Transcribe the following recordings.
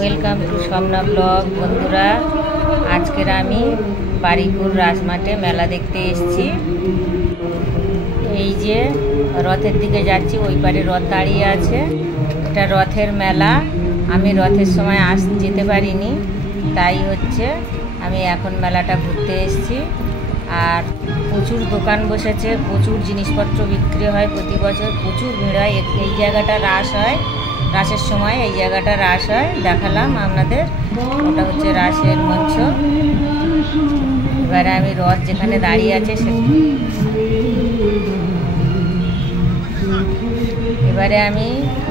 Welcome to Swapna blog. বন্ধুরা, আজকের আমি বারিপুর রাজমাঠে মেলা দেখতে এসেছি। এই যে রথের দিকে যাচ্ছি, ওই পারে রথ দাঁড়িয়ে আছে। এটা রথের মেলা। আমি রথের সময় যেতে পারিনি, তাই হচ্ছে আমি এখন মেলাটা ঘুরতে এসেছি। আর প্রচুর দোকান বসেছে, প্রচুর জিনিসপত্র বিক্রি হয় প্রতি বছর, প্রচুর ভিড় হয়। এই জায়গাটা রাস হয়, রাসের সময় এই জায়গাটা রাস হয়, দেখালাম আপনাদের। ওটা হচ্ছে রাসের মঞ্চ। এবারে আমি রথ যেখানে দাঁড়িয়ে আছে এবারে আমি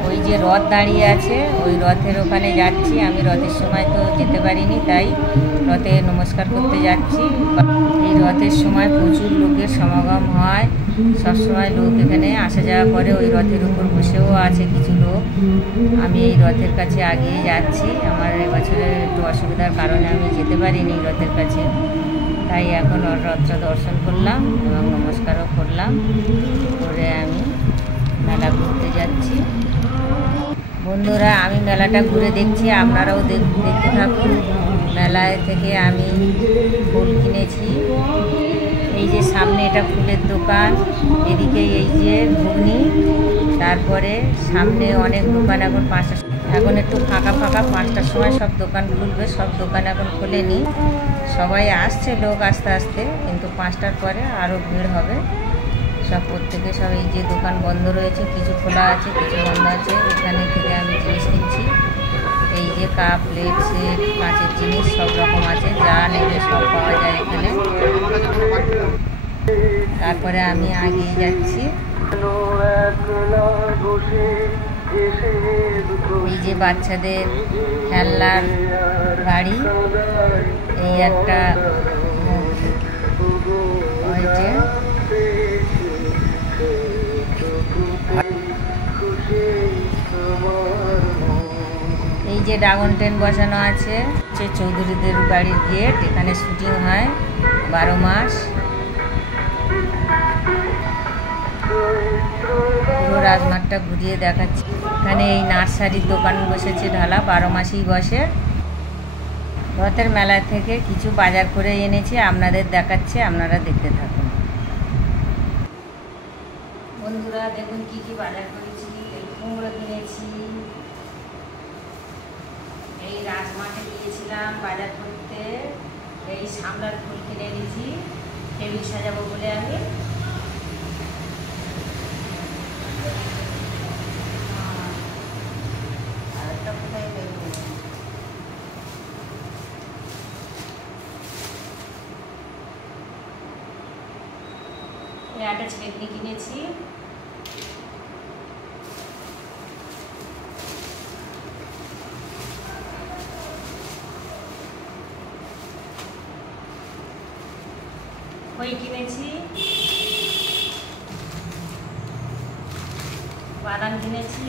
ওই যে রথ দাঁড়িয়ে আছে ওই রথের ওখানে যাচ্ছি। আমি রথের সময় তো যেতে পারিনি, তাই রথে নমস্কার করতে যাচ্ছি। এই রথের সময় প্রচুর লোকের সমাগম হয়, সবসময় লোক এখানে আসা যাওয়া করে। ওই রথের উপর বসেও আছে কিছু লোক। আমি এই রথের কাছে আগিয়ে যাচ্ছি। আমার এবছরে একটু অসুবিধার কারণে আমি যেতে পারিনি রথের কাছে, তাই এখন রথটা দর্শন করলাম এবং নমস্কারও করলাম করে আমি মেলা ঘুরতে যাচ্ছি। বন্ধুরা, আমি মেলাটা ঘুরে দেখছি, আপনারাও দেখতে থাকুন। মেলায় থেকে আমি ফুল কিনেছি। এই যে সামনে এটা ফুলের দোকান, এদিকে এই যে ঘুগনি, তারপরে সামনে অনেক দোকান। এখন 5টা, এখন একটু ফাঁকা ফাঁকা, 5টার সময় সব দোকান খুলবে। সব দোকান এখন খোলেনি, সবাই আসছে লোক আস্তে আস্তে, কিন্তু 5টার পরে আরও ভিড় হবে। সব প্রত্যেকে সব এই যে দোকান বন্ধ রয়েছে, কিছু খোলা আছে, কিছু বন্ধ আছে। এখানে থেকে আমি জিনিস কিনছি। এই যে কাপ, প্লেট, সেট, কাঁচের জিনিস সব রকম আছে, যা নেবে সব পাওয়া যায় এখানে। তারপরে আমি এগিয়ে যাচ্ছি। এই যে বাচ্চাদের খেলনার গাড়ি, এই একটা হয়েছে। এই যে ড্রাগন ট্রেন বসানো আছে, চৌধুরীদের বাড়ির গেট। এখানে শুটিং হয় 12 মাস। পুরো রাজমাঠটা ঘুরিয়ে দেখাচ্ছি। এখানে এই নার্সারির দোকান বসেছে ঢালা, 12 মাসই বসে। রথের মেলা থেকে কিছু বাজার করে এনেছি, আপনাদের দেখাচ্ছি, আপনারা দেখতে থাকুন। বন্ধুরা দেখুন কি কি বাজার করেছি। এই কুমড়ো কিনেছি, এই রাজমাঠে গিয়েছিলাম বাজার করতে। এই সামলার ফুল কিনে নিয়েছি, টেবিল সাজাবো বলে আমি। আরেকটা কোথায় নেব? একটা ছেকনি কিনেছি। খই কিনেছি, বাদাম কিনেছি,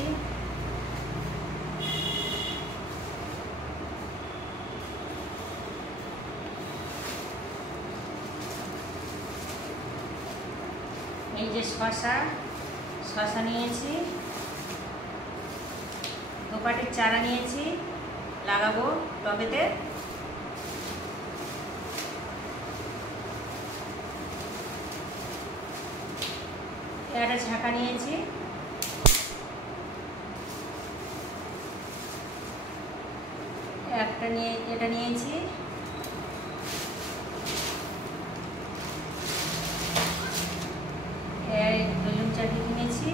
এই যে শশা নিয়েছি, দোপাটির চারা নিয়েছি, লাগাবো টবেতে। একটা ছাঁকা নিয়েছি, এটা নিয়েছি। বেলুন চাটনি কিনেছি।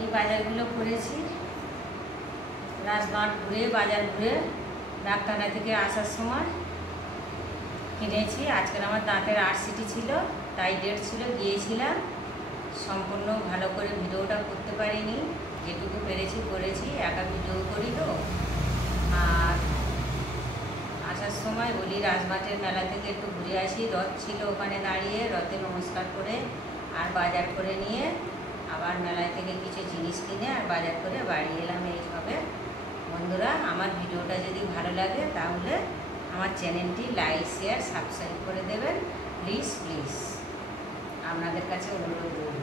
এই বাজারগুলো করেছি। রাজমাঠ ঘুরে, বাজার ঘুরে, ডাক্তারখানা থেকে আসার সময় কিনেছি। আজকের আমার দাঁতের RCT ছিল, তাই ডেট ছিল, গিয়েছিলাম। সম্পূর্ণ ভালো করে ভিডিওটা করতে পারিনি, যেটুকু পেরেছি করেছি। একা ভিডিও করি তো। আর আসার সময় বলি রাজমাঠের মেলা থেকে একটু ঘুরে আসি। রথ ছিল ওখানে দাঁড়িয়ে, রথে নমস্কার করে আর বাজার করে নিয়ে আবার মেলায় থেকে কিছু জিনিস কিনে আর বাজার করে বাড়ি এলাম। এইভাবে বন্ধুরা, আমার ভিডিওটা যদি ভালো লাগে তাহলে আমার চ্যানেলটি লাইক, শেয়ার, সাবস্ক্রাইব করে দেবেন। প্লিজ আপনাদের কাছে অনুরোধ রইল।